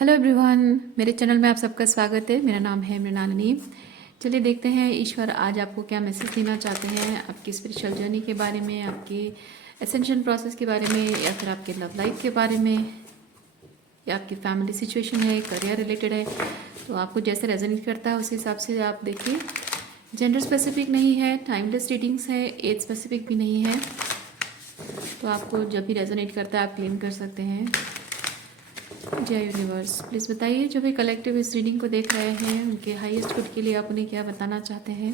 Hello everyone, मेरे channel में आप सबका स्वागत है। मेरा नाम है मृणालिनी। चलिए देखते हैं ईश्वर आज आपको क्या मैसेज देना चाहते हैं, आपकी स्पिरिचुअल जर्नी के बारे में, आपकी एसेंशन प्रोसेस के बारे में, या फिर आपके लव लाइफ के बारे में, या आपकी फैमिली सिचुएशन है, करियर रिलेटेड है। तो आपको जैसे रेजोनेट करता है उस हिसाब से आप देखिए। जेंडर स्पेसिफिक नहीं है, टाइमलेस रीडिंग्स है, एज स्पेसिफिक भी नहीं है। तो आपको जब भी रेजोनेट करता है आप क्लेम कर सकते हैं। जय यूनिवर्स, प्लीज़ बताइए जो भी कलेक्टिव इस रीडिंग को देख रहे हैं उनके हाईएस्ट गुड के लिए आप उन्हें क्या बताना चाहते हैं।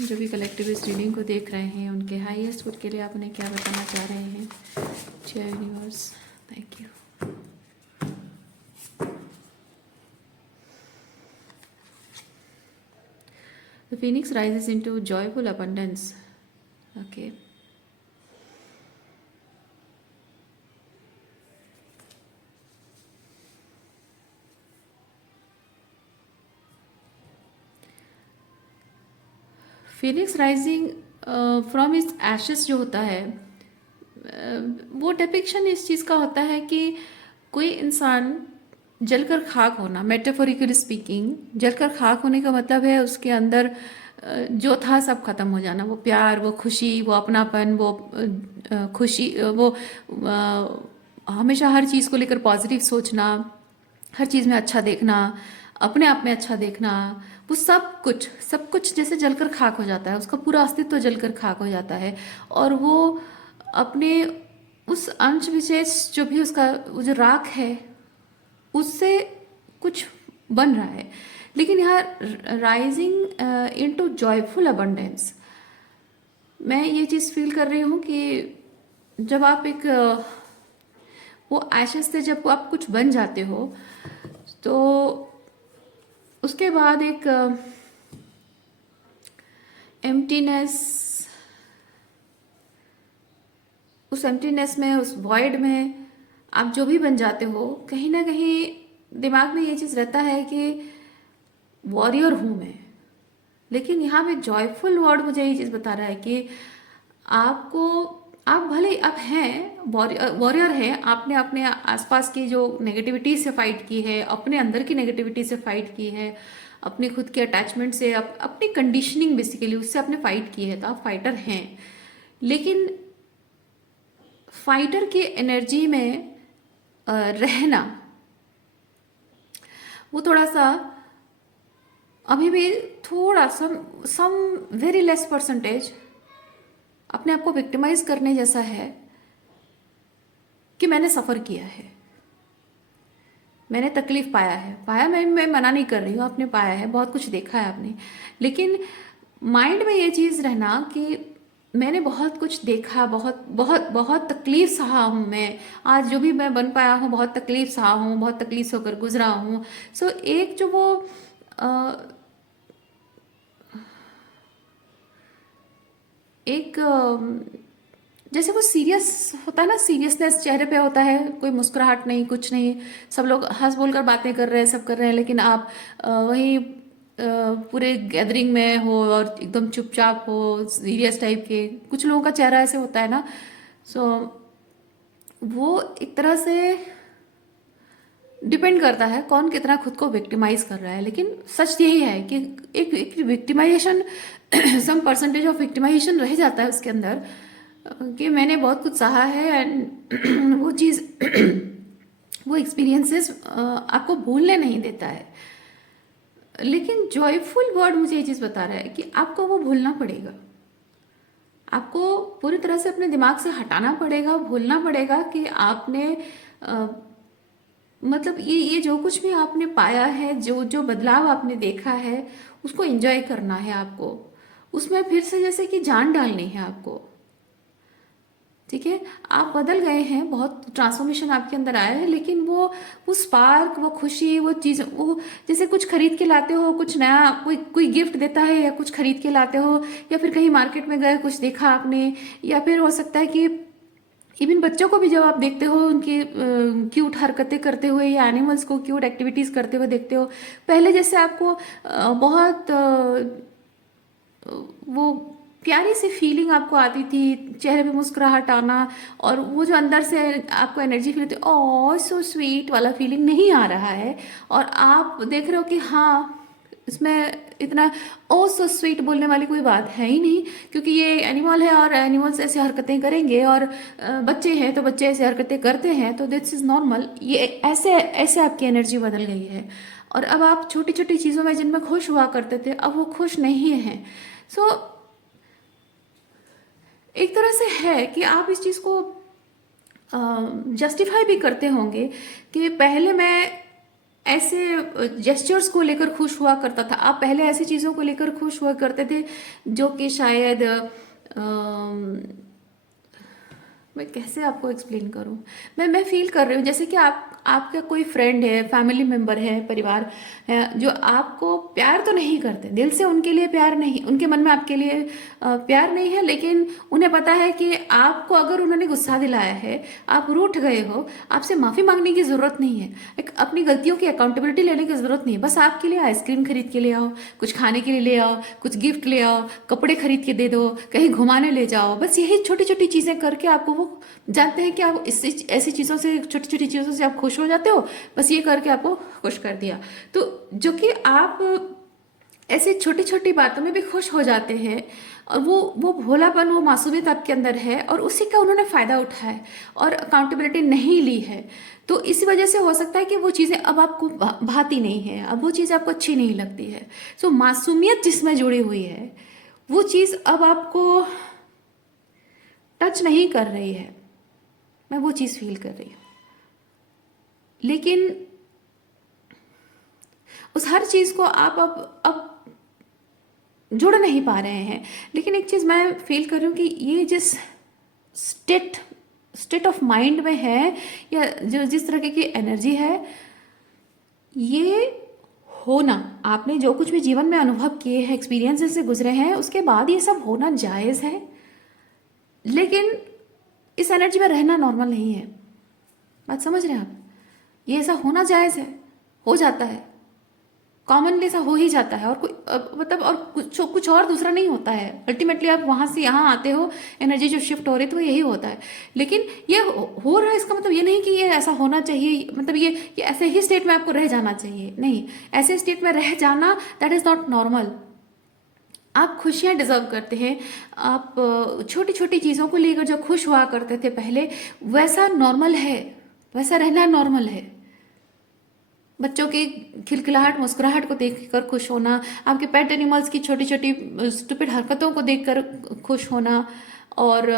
जो भी कलेक्टिव इस रीडिंग को देख रहे हैं उनके हाईएस्ट गुड के लिए आप उन्हें क्या बताना चाह रहे हैं। जय universe, thank you. The phoenix rises into joyful abundance. Okay. Phoenix rising from its ashes जो होता है, वो डिपिक्शन इस चीज़ का होता है कि कोई इंसान जलकर खाक होना, मेटाफोरिकली स्पीकिंग जलकर खाक होने का मतलब है उसके अंदर जो था सब खत्म हो जाना। वो प्यार, वो खुशी, वो अपनापन, वो खुशी, वो हमेशा हर चीज़ को लेकर पॉजिटिव सोचना, हर चीज़ में अच्छा देखना, अपने आप में अच्छा देखना, वो सब कुछ जैसे जलकर खाक हो जाता है। उसका पूरा अस्तित्व जलकर खाक हो जाता है और वो अपने उस अंश विशेष जो भी उसका वो जो राख है उससे कुछ बन रहा है। लेकिन यहाँ राइजिंग इनटू जॉयफुल अबंडेंस, मैं ये चीज़ फील कर रही हूँ कि जब आप एक वो एशेस से जब आप कुछ बन जाते हो तो उसके बाद एक एम्प्टीनेस, उस एम्प्टीनेस में, उस वॉइड में आप जो भी बन जाते हो, कहीं ना कहीं दिमाग में ये चीज़ रहता है कि वॉरियर हूँ मैं। लेकिन यहाँ पे जॉयफुल वर्ड मुझे ये चीज़ बता रहा है कि आपको, आप भले आप हैं वॉरियर हैं, आपने अपने आसपास की जो नेगेटिविटी से फाइट की है, अपने अंदर की नेगेटिविटी से फाइट की है, अपने खुद के अटैचमेंट से, अपनी कंडीशनिंग बेसिकली उससे आपने फाइट की है, तो आप फाइटर हैं। लेकिन फाइटर की एनर्जी में रहना, वो थोड़ा सा अभी भी थोड़ा सम वेरी लेस परसेंटेज अपने आप को विक्टिमाइज करने जैसा है कि मैंने सफ़र किया है, मैंने तकलीफ पाया मैं मना नहीं कर रही हूँ, आपने पाया है, बहुत कुछ देखा है आपने। लेकिन माइंड में ये चीज़ रहना कि मैंने बहुत कुछ देखा, बहुत बहुत बहुत तकलीफ सहा हूँ मैं, आज जो भी मैं बन पाया हूँ बहुत तकलीफ सहा हूँ, बहुत तकलीफ से होकर गुजरा हूँ। सो एक जो वो एक जैसे वो सीरियस होता है ना, सीरियसनेस चेहरे पे होता है, कोई मुस्कुराहट नहीं, कुछ नहीं, सब लोग हंस बोलकर बातें कर रहे हैं, सब कर रहे हैं, लेकिन आप वही पूरे गैदरिंग में हो और एकदम चुपचाप हो, सीरियस टाइप के। कुछ लोगों का चेहरा ऐसे होता है ना। सो वो एक तरह से डिपेंड करता है कौन कितना खुद को विक्टिमाइज कर रहा है। लेकिन सच यही है कि एक victimisation some percentage of victimisation रह जाता है उसके अंदर, कि मैंने बहुत कुछ सहा है एंड वो चीज़ वो एक्सपीरियंसेस आपको भूलने नहीं देता है। लेकिन जॉयफुल वर्ड मुझे ये चीज़ बता रहा है कि आपको वो भूलना पड़ेगा, आपको पूरी तरह से अपने दिमाग से हटाना पड़ेगा, भूलना पड़ेगा कि आपने मतलब ये जो कुछ भी आपने पाया है, जो जो बदलाव आपने देखा है, उसको एंजॉय करना है आपको, उसमें फिर से जैसे कि जान डालनी है आपको। ठीक है, आप बदल गए हैं, बहुत ट्रांसफॉर्मेशन आपके अंदर आया है, लेकिन वो स्पार्क, वो खुशी, वो चीज़, वो जैसे कुछ खरीद के लाते हो, कुछ नया कोई कोई गिफ्ट देता है, या कुछ खरीद के लाते हो, या फिर कहीं मार्केट में गए कुछ देखा आपने, या फिर हो सकता है कि इवन बच्चों को भी जब आप देखते हो उनकी क्यूट हरकतें करते हुए, या एनिमल्स को क्यूट एक्टिविटीज़ करते हुए देखते हो, पहले जैसे आपको बहुत वो प्यारी सी फीलिंग आपको आती थी, चेहरे पे मुस्कुराहट आना, और वो जो अंदर से आपको एनर्जी फील होती है, ओ सो स्वीट वाला फीलिंग नहीं आ रहा है। और आप देख रहे हो कि हाँ, इसमें इतना ओ सो स्वीट बोलने वाली कोई बात है ही नहीं, क्योंकि ये एनिमल है और एनिमल्स ऐसे हरकतें करेंगे, और बच्चे हैं तो बच्चे ऐसे हरकतें करते हैं, तो दिस इज़ नॉर्मल। ये ऐसे ऐसे आपकी एनर्जी बदल गई है। और अब आप छोटी छोटी चीज़ों में जिनमें खुश हुआ करते थे, अब वो खुश नहीं हैं। सो एक तरह से है कि आप इस चीज़ को जस्टिफाई भी करते होंगे कि पहले मैं ऐसे जेस्चर्स को लेकर खुश हुआ करता था, आप पहले ऐसी चीज़ों को लेकर खुश हुआ करते थे जो कि शायद मैं कैसे आपको एक्सप्लेन करूं। मैं फील कर रही हूँ जैसे कि आपका कोई फ्रेंड है, फैमिली मेम्बर है, परिवार है, जो आपको प्यार तो नहीं करते दिल से, उनके लिए प्यार नहीं, उनके मन में आपके लिए प्यार नहीं है, लेकिन उन्हें पता है कि आपको अगर उन्होंने गुस्सा दिलाया है, आप रूठ गए हो, आपसे माफ़ी मांगने की ज़रूरत नहीं है, एक अपनी गलतियों की अकाउंटेबिलिटी लेने की ज़रूरत नहीं है। बस आपके लिए आइसक्रीम खरीद के ले आओ, कुछ खाने के लिए ले आओ, कुछ गिफ्ट ले आओ, कपड़े खरीद के दे दो, कहीं घुमाने ले जाओ, बस यही छोटी छोटी चीज़ें करके आपको वो जानते हैं कि आप इससे ऐसी चीज़ों से, छोटी छोटी चीज़ों से आप खुश हो जाते हो, बस ये करके आपको खुश कर दिया। तो जो कि आप ऐसे छोटी छोटी बातों में भी खुश हो जाते हैं, और वो भोलापन, वो मासूमियत आपके अंदर है, और उसी का उन्होंने फ़ायदा उठाया है और अकाउंटेबिलिटी नहीं ली है। तो इसी वजह से हो सकता है कि वो चीज़ें अब आपको भाती नहीं है, अब वो चीज़ आपको अच्छी नहीं लगती है। सो मासूमियत जिसमें जुड़ी हुई है, वो चीज़ अब आपको टच नहीं कर रही है। मैं वो चीज़ फील कर रही हूँ, लेकिन उस हर चीज़ को आप अब जुड़ नहीं पा रहे हैं। लेकिन एक चीज़ मैं फील कर रही हूँ कि ये जिस स्टेट ऑफ माइंड में है, या जो जिस तरह की एनर्जी है, ये होना, आपने जो कुछ भी जीवन में अनुभव किए हैं, एक्सपीरियंसेस से गुजरे हैं, उसके बाद ये सब होना जायज़ है, लेकिन इस एनर्जी में रहना नॉर्मल नहीं है। बात समझ रहे हैं आप? ये ऐसा होना जायज़ है, हो जाता है, कॉमनली ऐसा हो ही जाता है, और कोई मतलब और कुछ और दूसरा नहीं होता है। अल्टीमेटली आप वहाँ से यहाँ आते हो, एनर्जी जो शिफ्ट हो रही है, तो यही होता है। लेकिन ये हो रहा है, इसका मतलब ये नहीं कि ये ऐसा होना चाहिए, मतलब ये ऐसे ही स्टेट में आपको रह जाना चाहिए, नहीं। ऐसे स्टेट में रह जाना, दैट इज़ नॉट नॉर्मल। आप खुशियाँ डिज़र्व करते हैं। आप छोटी छोटी चीज़ों को लेकर जो खुश हुआ करते थे पहले, वैसा नॉर्मल है, वैसा रहना नॉर्मल है। बच्चों की खिलखिलाहट, मुस्कुराहट को देखकर खुश होना, आपके पेट एनिमल्स की छोटी छोटी स्टूपिड हरकतों को देखकर खुश होना, और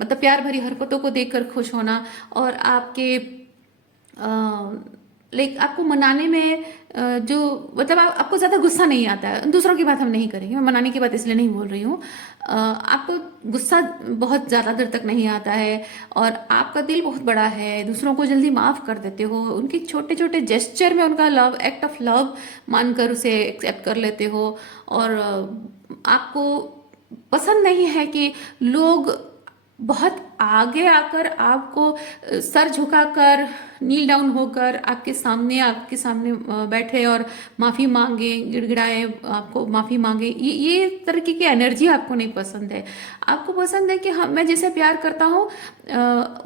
मतलब प्यार भरी हरकतों को देखकर खुश होना, और आपके लाइक आपको मनाने में जो मतलब आपको ज़्यादा गुस्सा नहीं आता है। दूसरों की बात हम नहीं करेंगे, मैं मनाने की बात इसलिए नहीं बोल रही हूँ। आपको गुस्सा बहुत ज़्यादा देर तक नहीं आता है, और आपका दिल बहुत बड़ा है, दूसरों को जल्दी माफ़ कर देते हो, उनके छोटे छोटे जेस्चर में उनका लव, एक्ट ऑफ लव मानकर उसे एक्सेप्ट कर लेते हो। और आपको पसंद नहीं है कि लोग बहुत आगे आकर आपको सर झुकाकर, नील डाउन होकर आपके सामने बैठे और माफ़ी मांगे, गिड़गिड़ाए, आपको माफ़ी मांगे। ये तरह की एनर्जी आपको नहीं पसंद है। आपको पसंद है कि हाँ, मैं जिसे प्यार करता हूँ,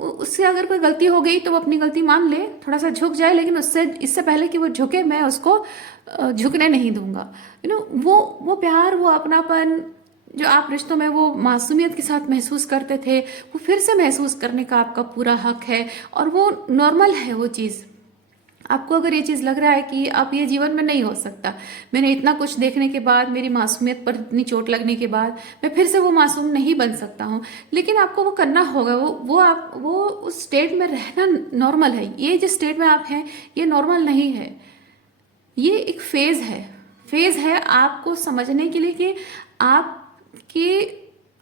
उससे अगर कोई गलती हो गई तो वो अपनी गलती मान ले, थोड़ा सा झुक जाए, लेकिन इससे पहले कि वो झुके, मैं उसको झुकने नहीं दूंगा। वो प्यार, वो अपनापन जो आप रिश्तों में वो मासूमियत के साथ महसूस करते थे, वो फिर से महसूस करने का आपका पूरा हक है, और वो नॉर्मल है। वो चीज़ आपको अगर ये चीज़ लग रहा है कि अब ये जीवन में नहीं हो सकता, मैंने इतना कुछ देखने के बाद, मेरी मासूमियत पर इतनी चोट लगने के बाद मैं फिर से वो मासूम नहीं बन सकता हूँ, लेकिन आपको वो करना होगा। वो उस स्टेट में रहना नॉर्मल है। ये जिस स्टेट में आप हैं, ये नॉर्मल नहीं है, ये एक फेज़ है आपको समझने के लिए कि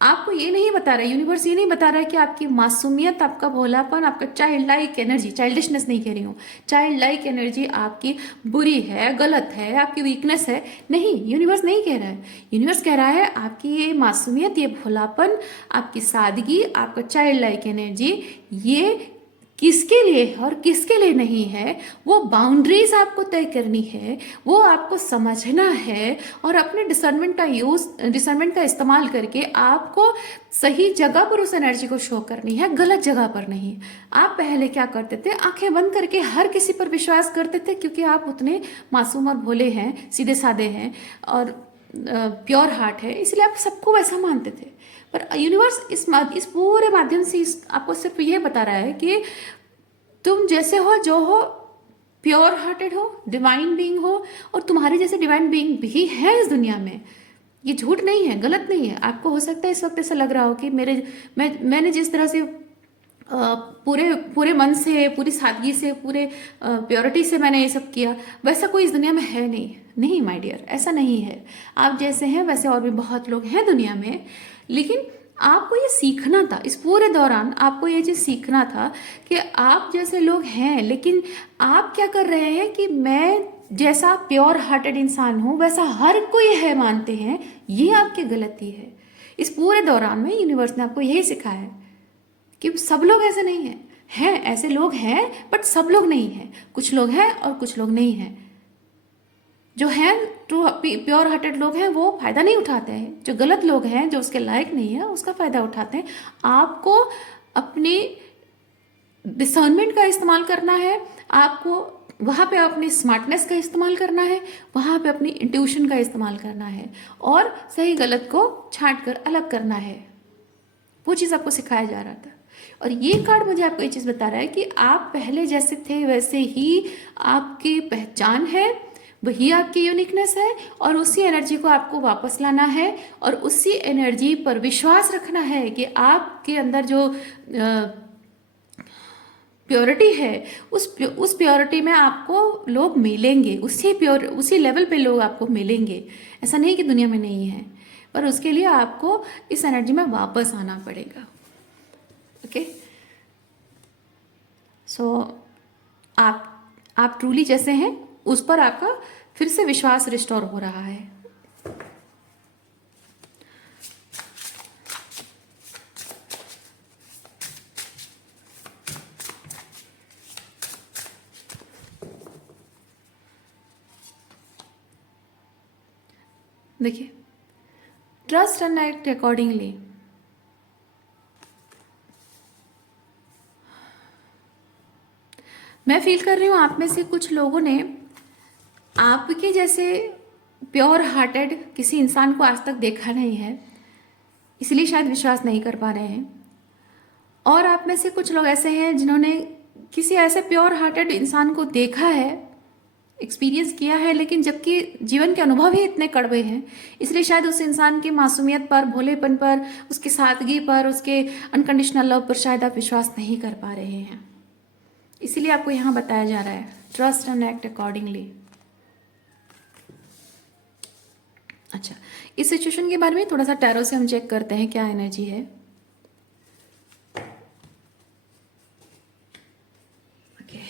आपको ये नहीं बता रहा है, यूनिवर्स ये नहीं बता रहा है कि आपकी मासूमियत, आपका भोलापन, आपका चाइल्ड लाइक एनर्जी, चाइल्डिशनेस नहीं कह रही हूँ, चाइल्ड लाइक एनर्जी आपकी बुरी है, गलत है, आपकी वीकनेस है। नहीं, यूनिवर्स नहीं कह रहा है। यूनिवर्स कह रहा है आपकी ये मासूमियत, ये भोलापन, आपकी सादगी, आपका चाइल्ड लाइक एनर्जी, ये किसके लिए और किसके लिए नहीं है, वो बाउंड्रीज आपको तय करनी है, वो आपको समझना है और अपने डिसर्नमेंट का इस्तेमाल करके आपको सही जगह पर उस एनर्जी को शो करनी है, गलत जगह पर नहीं। आप पहले क्या करते थे, आंखें बंद करके हर किसी पर विश्वास करते थे, क्योंकि आप उतने मासूम और भोले हैं, सीधे साधे हैं और प्योर हार्ट है, इसलिए आप सबको वैसा मानते थे। पर यूनिवर्स इस पूरे माध्यम से आपको सिर्फ ये बता रहा है कि तुम जैसे हो, जो हो, प्योर हार्टेड हो, डिवाइन बीइंग हो, और तुम्हारे जैसे डिवाइन बीइंग भी है इस दुनिया में। ये झूठ नहीं है, गलत नहीं है। आपको हो सकता है इस वक्त ऐसा लग रहा हो कि मैंने जिस तरह से पूरे पूरे मन से, पूरी सादगी से, पूरे प्योरिटी से मैंने ये सब किया, वैसा कोई इस दुनिया में है नहीं। नहीं माय डियर, ऐसा नहीं है। आप जैसे हैं वैसे और भी बहुत लोग हैं दुनिया में, लेकिन आपको ये सीखना था, इस पूरे दौरान आपको ये चीज़ सीखना था कि आप जैसे लोग हैं, लेकिन आप क्या कर रहे हैं कि मैं जैसा प्योर हार्टेड इंसान हूँ वैसा हर कोई है मानते हैं। ये आपकी गलती है। इस पूरे दौरान में यूनिवर्स ने आपको यही सिखाया है कि सब लोग ऐसे नहीं हैं ऐसे लोग हैं, बट सब लोग नहीं हैं। कुछ लोग हैं और कुछ लोग नहीं हैं। जो हैं ट्रू प्योर हार्टेड लोग हैं वो फायदा नहीं उठाते हैं, जो गलत लोग हैं, जो उसके लायक नहीं है, उसका फायदा उठाते हैं। आपको अपनी डिसर्नमेंट का इस्तेमाल करना है, आपको वहाँ पे अपनी स्मार्टनेस का इस्तेमाल करना है, वहाँ पे अपनी इंट्यूशन का इस्तेमाल करना है और सही गलत को छांट कर अलग करना है। वो चीज़ आपको सिखाया जा रहा था। और ये कार्ड मुझे आपको ये चीज़ बता रहा है कि आप पहले जैसे थे वैसे ही आपकी पहचान है, वही आपकी यूनिकनेस है, और उसी एनर्जी को आपको वापस लाना है और उसी एनर्जी पर विश्वास रखना है कि आपके अंदर जो प्योरिटी है, उस प्योरिटी में आपको लोग मिलेंगे, उसी लेवल पे लोग आपको मिलेंगे। ऐसा नहीं कि दुनिया में नहीं है, पर उसके लिए आपको इस एनर्जी में वापस आना पड़ेगा। ओके, सो आप ट्रूली जैसे हैं उस पर आपका फिर से विश्वास रिस्टोर हो रहा है। देखिए, ट्रस्ट एंड एक्ट अकॉर्डिंगली। मैं फील कर रही हूँ आप में से कुछ लोगों ने आपके जैसे प्योर हार्टेड किसी इंसान को आज तक देखा नहीं है, इसलिए शायद विश्वास नहीं कर पा रहे हैं। और आप में से कुछ लोग ऐसे हैं जिन्होंने किसी ऐसे प्योर हार्टेड इंसान को देखा है, एक्सपीरियंस किया है, लेकिन जबकि जीवन के अनुभव ही इतने कड़वे हैं, इसलिए शायद उस इंसान की मासूमियत पर, भोलेपन पर, उसकी सादगी पर, उसके अनकंडीशनल लव पर शायद आप विश्वास नहीं कर पा रहे हैं। इसीलिए आपको यहाँ बताया जा रहा है ट्रस्ट एंड एक्ट अकॉर्डिंगली। अच्छा, इस सिचुएशन के बारे में थोड़ा सा टैरो से हम चेक करते हैं क्या एनर्जी है। Okay,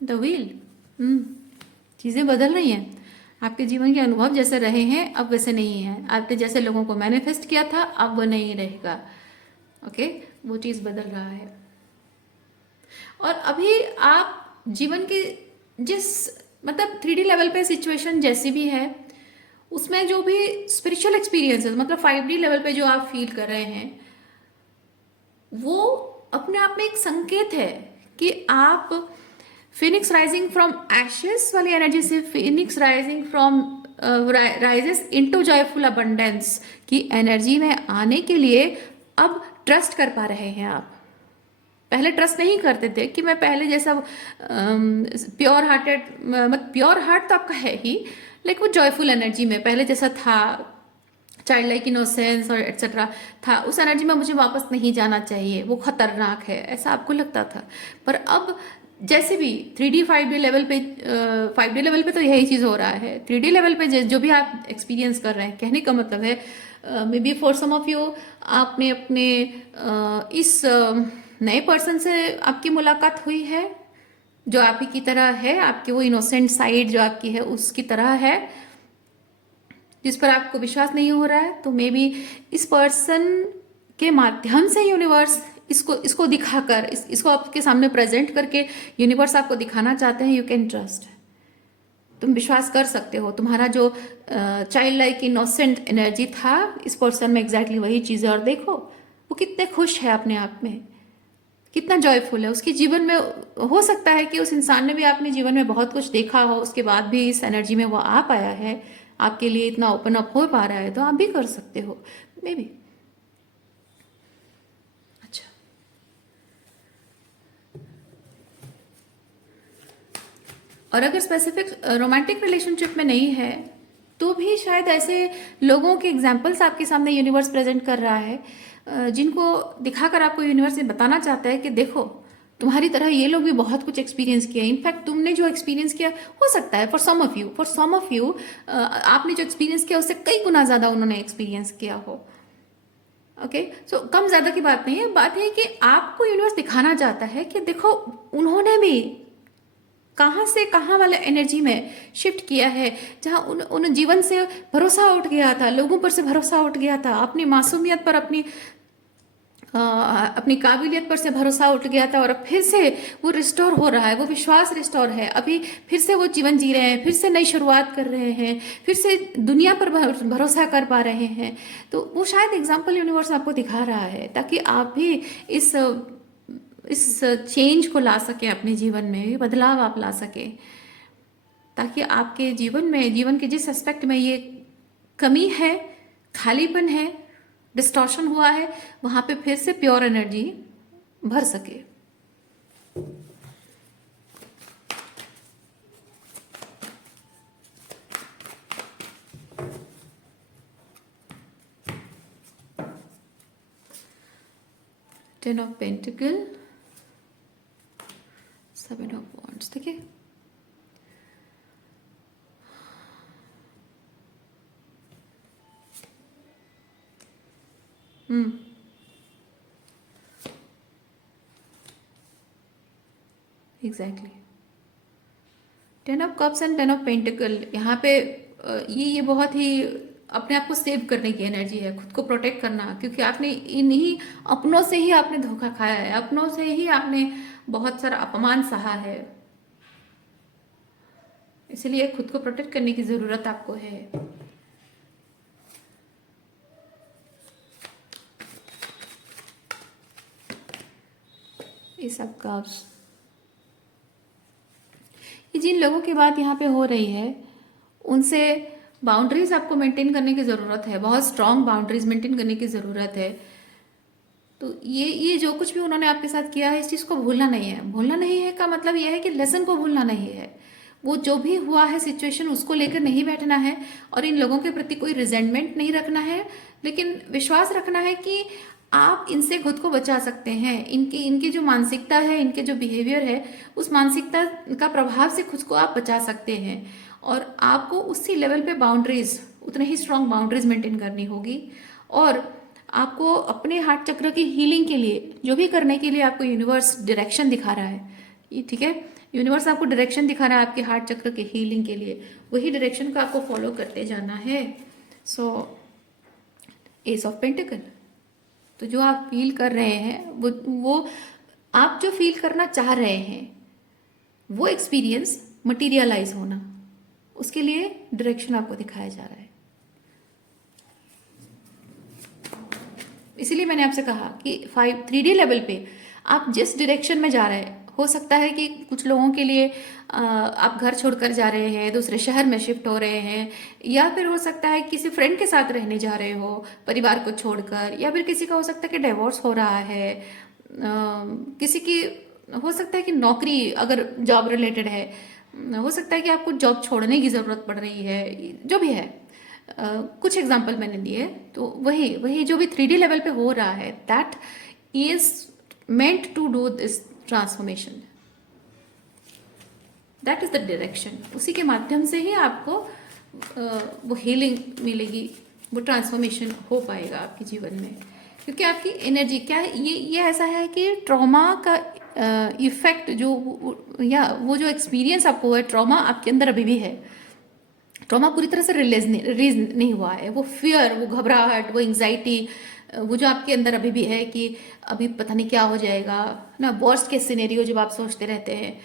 the wheel. चीज़ें बदल रही हैं। आपके जीवन के अनुभव जैसे रहे हैं अब वैसे नहीं है। आपने जैसे लोगों को मैनिफेस्ट किया था अब वो नहीं रहेगा। ओके, वो चीज़ बदल रहा है। और अभी आप जीवन के जिस मतलब 3D लेवल पे सिचुएशन जैसी भी है, उसमें जो भी स्पिरिचुअल एक्सपीरियंसेस मतलब 5D लेवल पे जो आप फील कर रहे हैं, वो अपने आप में एक संकेत है कि आप फिनिक्स राइजिंग फ्रॉम एशेस वाली एनर्जी से Phoenix rising from rises into joyful abundance की एनर्जी में आने के लिए अब ट्रस्ट कर पा रहे हैं आप। पहले ट्रस्ट नहीं करते थे कि मैं पहले जैसा प्योर हार्टेड, मतलब प्योर हार्ट तो आपका है ही, लेकिन वो जॉयफुल एनर्जी में पहले जैसा था, चाइल्ड लाइक इनोसेंस और एक्सेट्रा था, उस एनर्जी में मुझे वापस नहीं जाना चाहिए, वो खतरनाक है, ऐसा आपको लगता था। पर अब जैसे भी 3D 5D लेवल पे, 5D लेवल पे तो यही चीज़ हो रहा है, 3D लेवल पे जो भी आप एक्सपीरियंस कर रहे हैं, कहने का मतलब है maybe for some of you आपने अपने इस नए पर्सन से आपकी मुलाकात हुई है, जो आप ही की तरह है, आपकी वो इनोसेंट साइड जो आपकी है उसकी तरह है, जिस पर आपको विश्वास नहीं हो रहा है। तो मे बी इस पर्सन के माध्यम से यूनिवर्स इसको दिखाकर, इसको आपके सामने प्रेजेंट करके यूनिवर्स आपको दिखाना चाहते हैं, यू कैन ट्रस्ट, तुम विश्वास कर सकते हो। तुम्हारा जो चाइल्ड लाइक इनोसेंट एनर्जी था इस पर्सन में एग्जैक्टली वही चीज़ है। और देखो वो कितने खुश है अपने आप में, कितना जॉयफुल है उसके जीवन में। हो सकता है कि उस इंसान ने भी अपने जीवन में बहुत कुछ देखा हो, उसके बाद भी इस एनर्जी में वो आ पाया है, आपके लिए इतना ओपन अप हो पा रहा है, तो आप भी कर सकते हो मे बी। अच्छा, और अगर स्पेसिफिक रोमांटिक रिलेशनशिप में नहीं है तो भी शायद ऐसे लोगों के एग्जाम्पल्स आपके सामने यूनिवर्स प्रेजेंट कर रहा है, जिनको दिखाकर आपको यूनिवर्स ये बताना चाहता है कि देखो तुम्हारी तरह ये लोग भी बहुत कुछ एक्सपीरियंस किया। इनफैक्ट तुमने जो एक्सपीरियंस किया, हो सकता है फॉर सम ऑफ यू आपने जो एक्सपीरियंस किया उससे कई गुना ज़्यादा उन्होंने एक्सपीरियंस किया हो। ओके, सो कम ज़्यादा की बात नहीं है, बात है कि आपको यूनिवर्स दिखाना चाहता है कि देखो उन्होंने भी कहाँ से कहाँ वाले एनर्जी में शिफ्ट किया है, जहाँ उन जीवन से भरोसा उठ गया था, लोगों पर से भरोसा उठ गया था, अपनी मासूमियत पर, अपनी काबिलियत पर से भरोसा उठ गया था, और अब फिर से वो रिस्टोर हो रहा है, वो विश्वास रिस्टोर है, अभी फिर से वो जीवन जी रहे हैं, फिर से नई शुरुआत कर रहे हैं, फिर से दुनिया पर भरोसा कर पा रहे हैं। तो वो शायद एग्जाम्पल यूनिवर्स आपको दिखा रहा है ताकि आप भी इस चेंज को ला सके अपने जीवन में, बदलाव आप ला सके, ताकि आपके जीवन में, जीवन के जिस एस्पेक्ट में ये कमी है, खालीपन है, डिस्टॉर्शन हुआ है, वहां पे फिर से प्योर एनर्जी भर सके। Ten of pentacle, seven of wands, ठीक है। Exactly, ten of cups and ten of pentacle यहाँ पे ये बहुत ही अपने आप को सेव करने की एनर्जी है, खुद को प्रोटेक्ट करना, क्योंकि आपने इन्हीं अपनों से ही आपने धोखा खाया है, अपनों से ही आपने बहुत सारा अपमान सहा है, इसलिए खुद को प्रोटेक्ट करने की जरूरत आपको है। ये सब कप्स, ये जिन लोगों की बात यहाँ पे हो रही है उनसे बाउंड्रीज आपको मेंटेन करने की ज़रूरत है, बहुत स्ट्रांग बाउंड्रीज मेंटेन करने की ज़रूरत है। तो ये जो कुछ भी उन्होंने आपके साथ किया है, इस चीज़ को भूलना नहीं है। भूलना नहीं है का मतलब यह है कि लेसन को भूलना नहीं है, वो जो भी हुआ है सिचुएशन उसको लेकर नहीं बैठना है, और इन लोगों के प्रति कोई रिजेंटमेंट नहीं रखना है, लेकिन विश्वास रखना है कि आप इनसे खुद को बचा सकते हैं। इनकी इनकी जो मानसिकता है, इनके जो बिहेवियर है, उस मानसिकता का प्रभाव से खुद को आप बचा सकते हैं, और आपको उसी लेवल पे बाउंड्रीज, उतने ही स्ट्रांग बाउंड्रीज मेंटेन करनी होगी। और आपको अपने हार्ट चक्र की हीलिंग के लिए जो भी करने के लिए आपको यूनिवर्स डायरेक्शन दिखा रहा है, ये ठीक है, यूनिवर्स आपको डायरेक्शन दिखा रहा है आपके हार्ट चक्र के हीलिंग के लिए, वही डायरेक्शन को आपको फॉलो करते जाना है। सो एस ऑफ पेंटिकल, तो जो आप फील कर रहे हैं वो आप जो फील करना चाह रहे हैं, वो एक्सपीरियंस मटीरियलाइज होना, उसके लिए डायरेक्शन आपको दिखाया जा रहा है। इसीलिए मैंने आपसे कहा कि 3D लेवल पे आप जिस डायरेक्शन में जा रहे हैं, हो सकता है कि कुछ लोगों के लिए आप घर छोड़कर जा रहे हैं, दूसरे शहर में शिफ्ट हो रहे हैं, या फिर हो सकता है किसी फ्रेंड के साथ रहने जा रहे हो परिवार को छोड़कर, या फिर किसी का हो सकता है कि डिवोर्स हो रहा है, किसी की हो सकता है कि नौकरी अगर जॉब रिलेटेड है, हो सकता है कि आपको जॉब छोड़ने की ज़रूरत पड़ रही है, जो भी है, कुछ एग्जांपल मैंने दिए, तो वही वही जो भी 3D लेवल पे हो रहा है, that is meant to do this transformation, that is the direction. उसी के माध्यम से ही आपको वो हीलिंग मिलेगी, वो ट्रांसफॉर्मेशन हो पाएगा आपके जीवन में। क्योंकि आपकी एनर्जी क्या है, ये ऐसा है कि ट्रॉमा का इफेक्ट या वो जो एक्सपीरियंस आपको है, ट्रॉमा आपके अंदर अभी भी है। ट्रॉमा पूरी तरह से रिलीज नहीं हुआ है। वो फियर, वो घबराहट, वो एंग्जाइटी, वो जो आपके अंदर अभी भी है कि अभी पता नहीं क्या हो जाएगा ना, वर्स्ट केस सिनेरियो जब आप सोचते रहते हैं,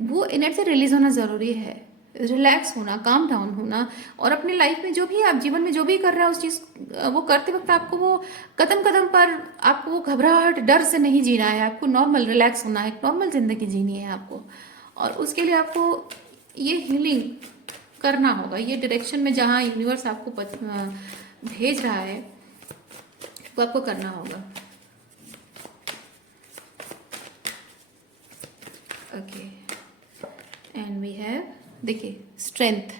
वो एनर्जी रिलीज होना ज़रूरी है। रिलैक्स होना, काम डाउन होना, और अपनी लाइफ में जो भी आप जीवन में जो भी कर रहे हैं उस चीज़ वो करते वक्त आपको वो कदम कदम पर आपको वो घबराहट, डर से नहीं जीना है। आपको नॉर्मल रिलैक्स होना है, नॉर्मल ज़िंदगी जीनी है आपको। और उसके लिए आपको ये हीलिंग करना होगा, ये डायरेक्शन में जहाँ यूनिवर्स आपको भेज रहा है वो आपको करना होगा। ओके, एंड वी हैव, देखिए स्ट्रेंथ।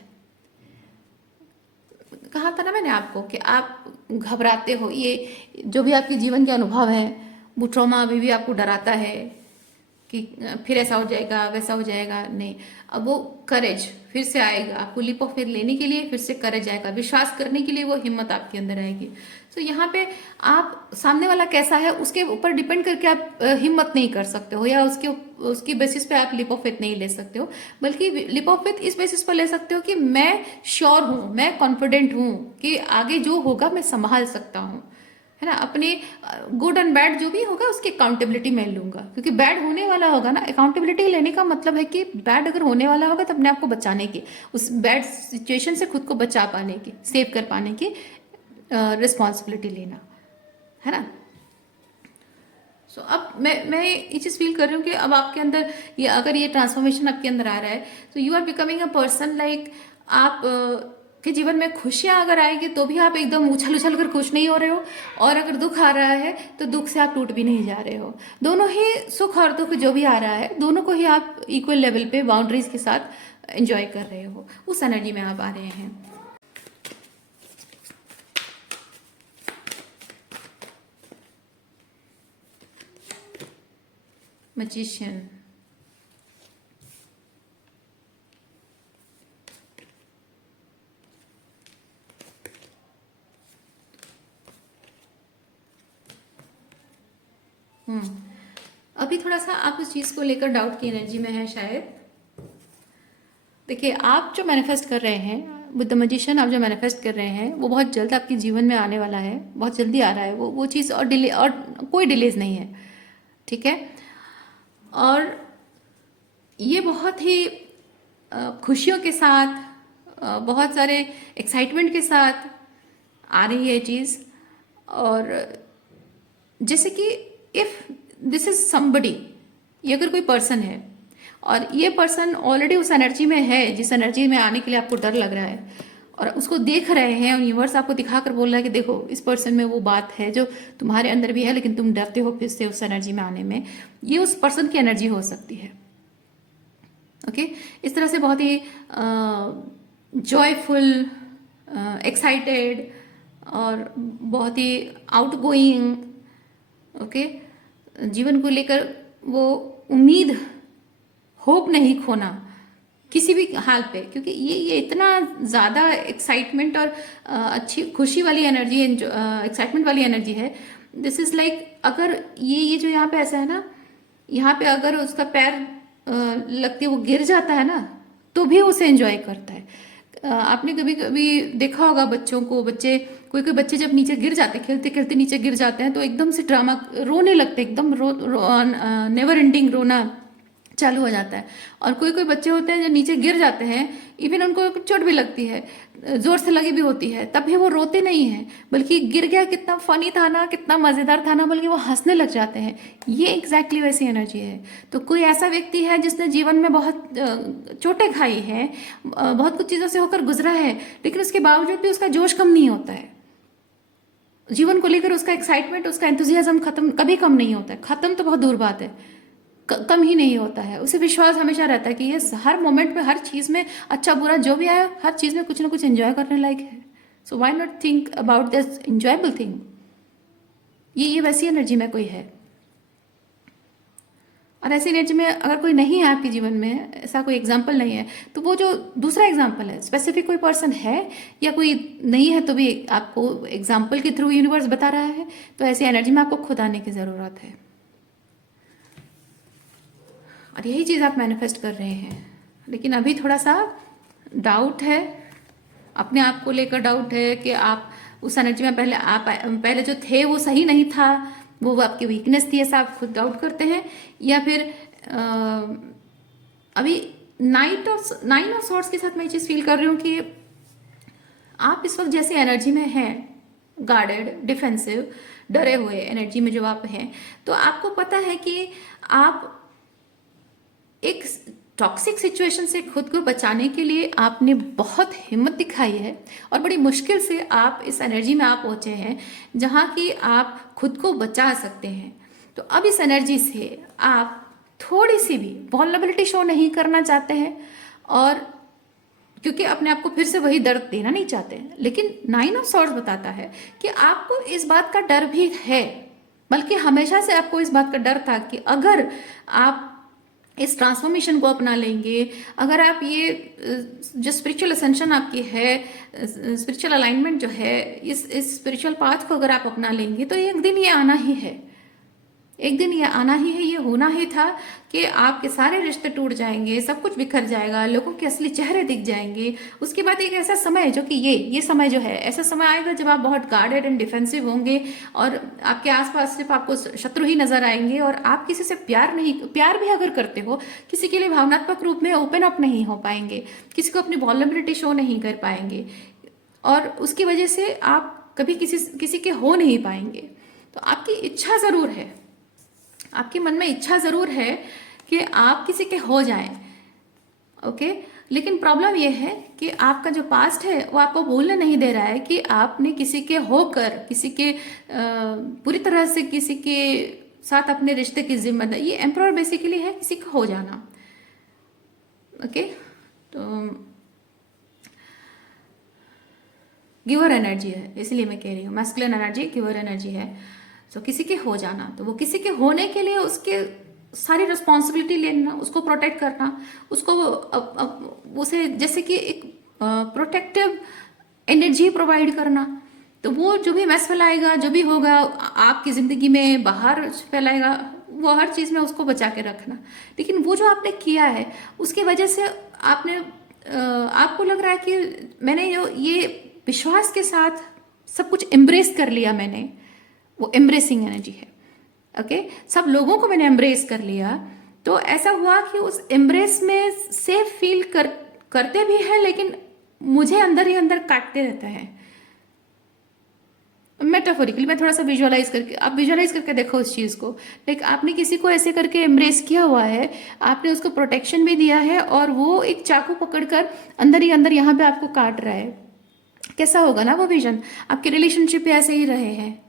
कहा था ना मैंने आपको कि आप घबराते हो, ये जो भी आपके जीवन के अनुभव है, वो ट्रॉमा अभी भी आपको डराता है कि फिर ऐसा हो जाएगा, वैसा हो जाएगा। नहीं, अब वो करेज फिर से आएगा आपको, लीप ऑफ फेथ लेने के लिए फिर से करेज आएगा, विश्वास करने के लिए वो हिम्मत आपके अंदर आएगी। तो यहाँ पे आप सामने वाला कैसा है उसके ऊपर डिपेंड करके आप हिम्मत नहीं कर सकते हो, या उसकी बेसिस पे आप लीप ऑफ फेथ नहीं ले सकते हो, बल्कि लीप ऑफ फेथ इस बेसिस पर ले सकते हो कि मैं श्योर हूँ, मैं कॉन्फिडेंट हूँ कि आगे जो होगा मैं संभाल सकता हूँ, है ना। अपने गुड एंड बैड जो भी होगा उसकी अकाउंटेबिलिटी मैं लूंगा, क्योंकि बैड होने वाला होगा ना। अकाउंटेबिलिटी लेने का मतलब है कि बैड अगर होने वाला होगा तो अपने आप को बचाने की, उस बैड सिचुएशन से खुद को बचा पाने की, सेव कर पाने की रिस्पॉन्सिबिलिटी लेना, है ना। सो अब मैं ये चीज़ फील कर रही हूँ कि अब आपके अंदर ये, अगर ये ट्रांसफॉर्मेशन आपके अंदर आ रहा है, तो you are becoming a person like, आप के जीवन में खुशियाँ अगर आएगी तो भी आप एकदम उछल उछल कर खुश नहीं हो रहे हो, और अगर दुख आ रहा है तो दुख से आप टूट भी नहीं जा रहे हो। दोनों ही सुख और दुख जो भी आ रहा है, दोनों को ही आप इक्वल लेवल पे बाउंड्रीज के साथ एंजॉय कर रहे हो, उस एनर्जी में आप आ रहे हैं। मैजिशियन, अभी थोड़ा सा आप उस चीज़ को लेकर डाउट की एनर्जी में है शायद। देखिए, आप जो मैनिफेस्ट कर रहे हैं विद द मैजिशियन, आप जो मैनिफेस्ट कर रहे हैं वो बहुत जल्द आपके जीवन में आने वाला है, बहुत जल्दी आ रहा है वो चीज़, और डिले, और कोई डिलेज नहीं है, ठीक है। और ये बहुत ही खुशियों के साथ, बहुत सारे एक्साइटमेंट के साथ आ रही है चीज़। और जैसे कि इफ़ दिस इज समबडी, ये अगर कोई पर्सन है और ये पर्सन ऑलरेडी उस एनर्जी में है जिस एनर्जी में आने के लिए आपको डर लग रहा है, और उसको देख रहे हैं, और यूनिवर्स आपको दिखाकर बोल रहा है कि देखो इस पर्सन में वो बात है जो तुम्हारे अंदर भी है, लेकिन तुम डरते हो फिर से उस एनर्जी में आने में, ये उस पर्सन की एनर्जी हो सकती है। ओके, इस तरह से बहुत ही जॉयफुल, एक्साइटेड, और बहुत ही आउटगोइंग, ओके, जीवन को लेकर वो उम्मीद, होप नहीं खोना किसी भी हाल पे, क्योंकि ये इतना ज़्यादा एक्साइटमेंट और अच्छी खुशी वाली एनर्जी, एक्साइटमेंट वाली एनर्जी है। दिस इज़ लाइक, अगर ये जो यहाँ पे ऐसा है ना, यहाँ पे अगर उसका पैर लगते वो गिर जाता है ना, तो भी उसे एंजॉय करता है। आपने कभी कभी देखा होगा बच्चों को, कोई कोई बच्चे जब नीचे गिर जाते, खेलते खेलते नीचे गिर जाते हैं, तो एकदम से ड्रामा रोने लगते, एकदम नेवर एंडिंग रोना चालू हो जाता है। और कोई कोई बच्चे होते हैं जो नीचे गिर जाते हैं, इवन उनको चोट भी लगती है, जोर से लगी भी होती है, तब भी वो रोते नहीं हैं, बल्कि गिर गया कितना फनी था ना, कितना मज़ेदार था ना, बल्कि वो हंसने लग जाते हैं। ये एग्जैक्टली वैसी एनर्जी है। तो कोई ऐसा व्यक्ति है जिसने जीवन में बहुत चोटें खाई हैं, बहुत कुछ चीज़ों से होकर गुजरा है, लेकिन उसके बावजूद भी उसका जोश कम नहीं होता है, जीवन को लेकर उसका एक्साइटमेंट, उसका एंथुजियाज्म खत्म कभी कम नहीं होता है। खत्म तो बहुत दूर बात है, कम ही नहीं होता है। उसे विश्वास हमेशा रहता है कि ये हर मोमेंट में, हर चीज़ में, अच्छा बुरा जो भी आए, हर चीज़ में कुछ ना कुछ एंजॉय करने लायक है, so why not think about this enjoyable thing. ये वैसी एनर्जी में कोई है। और ऐसी एनर्जी में अगर कोई नहीं है आपके जीवन में, ऐसा कोई एग्जाम्पल नहीं है, तो वो जो दूसरा एग्जाम्पल है, स्पेसिफिक कोई पर्सन है या कोई नहीं है तो भी आपको एग्जाम्पल के थ्रू यूनिवर्स बता रहा है, तो ऐसी एनर्जी में आपको खुद आने की ज़रूरत है। और यही चीज़ आप मैनिफेस्ट कर रहे हैं। लेकिन अभी थोड़ा सा डाउट है, अपने आप को लेकर डाउट है कि आप उस एनर्जी में पहले जो थे वो सही नहीं था, वो आपकी वीकनेस थी, ऐसा आप खुद डाउट करते हैं। या फिर अभी नाइन ऑफ सॉर्ड्स के साथ मैं ये चीज़ फील कर रही हूँ कि आप इस वक्त जैसे एनर्जी में हैं, गार्डेड, डिफेंसिव, डरे हुए एनर्जी में जो आप हैं, तो आपको पता है कि आप एक टॉक्सिक सिचुएशन से खुद को बचाने के लिए आपने बहुत हिम्मत दिखाई है और बड़ी मुश्किल से आप इस एनर्जी में आप पहुंचे हैं जहां कि आप खुद को बचा सकते हैं। तो अब इस एनर्जी से आप थोड़ी सी भी वल्नरेबिलिटी शो नहीं करना चाहते हैं, और क्योंकि अपने आप को फिर से वही दर्द देना नहीं चाहते हैं। लेकिन नाइन ऑफ सॉर्ड्स बताता है कि आपको इस बात का डर भी है, बल्कि हमेशा से आपको इस बात का डर था कि अगर आप इस ट्रांसफॉर्मेशन को अपना लेंगे, अगर आप ये जो स्पिरिचुअल असेंशन आपकी है, स्पिरिचुअल अलाइनमेंट जो है, इस स्पिरिचुअल पाथ को अगर आप अपना लेंगे, तो एक दिन ये आना ही है, एक दिन ये आना ही है, ये होना ही था कि आपके सारे रिश्ते टूट जाएंगे, सब कुछ बिखर जाएगा, लोगों के असली चेहरे दिख जाएंगे। उसके बाद एक ऐसा समय जो कि ये समय जो है, ऐसा समय आएगा जब आप बहुत गार्डेड एंड डिफेंसिव होंगे और आपके आसपास सिर्फ आपको शत्रु ही नजर आएंगे, और आप किसी से प्यार भी अगर करते हो, किसी के लिए भावनात्मक रूप में ओपन अप नहीं हो पाएंगे, किसी को अपनी वल्नरेबिलिटी शो नहीं कर पाएंगे, और उसकी वजह से आप कभी किसी के हो नहीं पाएंगे। तो आपकी इच्छा जरूर है, आपके मन में इच्छा जरूर है कि आप किसी के हो जाएं, ओके। लेकिन प्रॉब्लम यह है कि आपका जो पास्ट है वो आपको भूलने नहीं दे रहा है कि आपने किसी के होकर, किसी के पूरी तरह से किसी के साथ अपने रिश्ते की जिम्मेदारी, ये एम्परर बेसिकली है किसी का हो जाना, ओके। तो गिवर एनर्जी है, इसलिए मैं कह रही हूँ मैस्कुलिन एनर्जी गिवर एनर्जी है। तो किसी के हो जाना, तो वो किसी के होने के लिए उसके सारी रिस्पॉन्सिबिलिटी लेना, उसको प्रोटेक्ट करना, उसको उसे जैसे कि एक प्रोटेक्टिव एनर्जी प्रोवाइड करना। तो वो जो भी मैस फैलाएगा, जो भी होगा आपकी ज़िंदगी में बाहर फैलाएगा, वो हर चीज़ में उसको बचा के रखना। लेकिन वो जो आपने किया है उसकी वजह से आपको लग रहा है कि मैंने जो ये विश्वास के साथ सब कुछ एम्ब्रेस कर लिया, मैंने वो एम्ब्रेसिंग एनर्जी है, ओके। सब लोगों को मैंने एम्ब्रेस कर लिया, तो ऐसा हुआ कि उस एम्ब्रेस में सेफ फील करते भी हैं, लेकिन मुझे अंदर ही अंदर काटते रहता है। मेटाफोरिकली मैं थोड़ा सा विजुअलाइज करके, आप विजुअलाइज करके देखो उस चीज़ को। लाइक आपने किसी को ऐसे करके एम्ब्रेस किया हुआ है, आपने उसको प्रोटेक्शन भी दिया है, और वो एक चाकू पकड़कर अंदर ही अंदर यहाँ पे आपको काट रहा है। कैसा होगा ना वो विजन, आपके रिलेशनशिप भी ऐसे ही रहे हैं।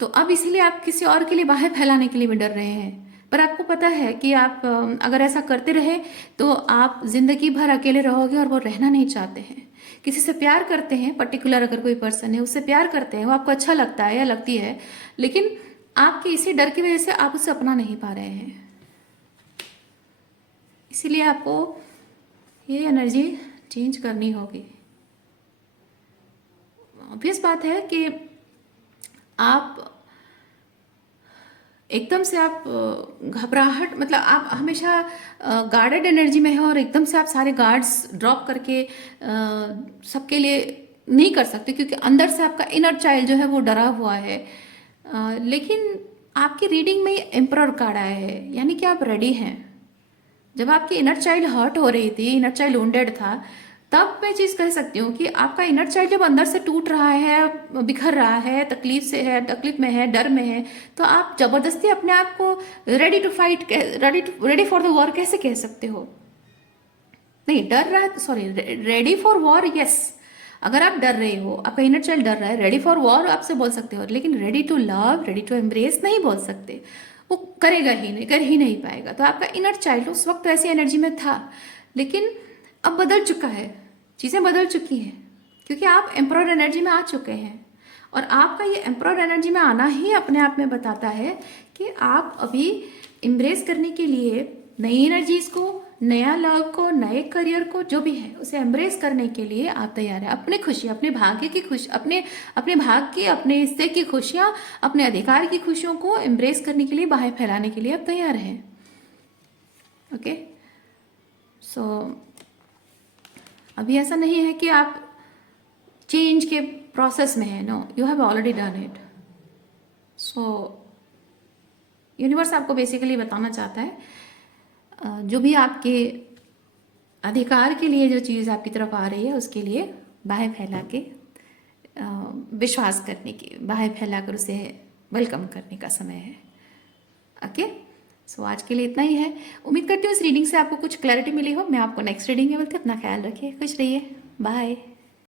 तो अब इसीलिए आप किसी और के लिए बाहर फैलाने के लिए भी डर रहे हैं, पर आपको पता है कि आप अगर ऐसा करते रहे तो आप जिंदगी भर अकेले रहोगे, और वो रहना नहीं चाहते हैं। किसी से प्यार करते हैं, पर्टिकुलर अगर कोई पर्सन है उससे प्यार करते हैं, वो आपको अच्छा लगता है या लगती है, लेकिन आपके इसी डर की वजह से आप उसे अपना नहीं पा रहे हैं। इसीलिए आपको ये एनर्जी चेंज करनी होगी। ऑब्वियस बात है कि आप एकदम से आप घबराहट, मतलब आप हमेशा गार्डेड एनर्जी में है, और एकदम से आप सारे गार्ड्स ड्रॉप करके सबके लिए नहीं कर सकते, क्योंकि अंदर से आपका इनर चाइल्ड जो है वो डरा हुआ है। लेकिन आपकी रीडिंग में एम्परर कार्ड आया है, यानी कि आप रेडी हैं। जब आपकी इनर चाइल्ड हर्ट हो रही थी, इनर चाइल्ड वुंडेड था, तब मैं चीज़ कह सकती हूँ कि आपका इनर चाइल्ड जब अंदर से टूट रहा है, बिखर रहा है, तकलीफ में है, डर में है, तो आप जबरदस्ती अपने आप को ready to fight, ready for the war कैसे कह सकते हो? नहीं, डर रहा है, sorry, ready for war, yes. अगर आप डर रहे हो, आपका इनर चाइल्ड डर रहा है, रेडी फॉर वॉर आपसे बोल सकते हो, लेकिन ready to love, ready to embrace नहीं बोल सकते। वो करेगा ही नहीं, कर ही नहीं पाएगा। तो आपका इनर चाइल्ड उस वक्त ऐसी एनर्जी में था, लेकिन अब बदल चुका है, चीज़ें बदल चुकी हैं। क्योंकि आप एम्परर एनर्जी में आ चुके हैं। और आपका ये एम्परर एनर्जी में आना ही अपने आप में बताता है कि आप अभी एम्ब्रेस करने के लिए नई एनर्जीज को, नया लव को, नए करियर को, जो भी है उसे एम्ब्रेस करने के लिए आप तैयार हैं। अपनी खुशी, अपने भाग्य की खुशी, अपने अपने भाग की, अपने हिस्से की खुशियाँ, अपने अधिकार की खुशियों को एम्ब्रेस करने के लिए, बाहर फैलाने के लिए आप तैयार हैं। ओके, सो अभी ऐसा नहीं है कि आप चेंज के प्रोसेस में है। No, you have already done it. So universe आपको बेसिकली बताना चाहता है जो भी आपके अधिकार के लिए जो चीज़ आपकी तरफ आ रही है उसके लिए बाहें फैला के विश्वास करने की, बाहें फैलाकर उसे वेलकम करने का समय है। ओके, सो आज के लिए इतना ही है। उम्मीद करती हूँ इस रीडिंग से आपको कुछ क्लैरिटी मिली हो। मैं आपको नेक्स्ट रीडिंग में मिलती हूँ। अपना ख्याल रखिए, खुश रहिए, बाय।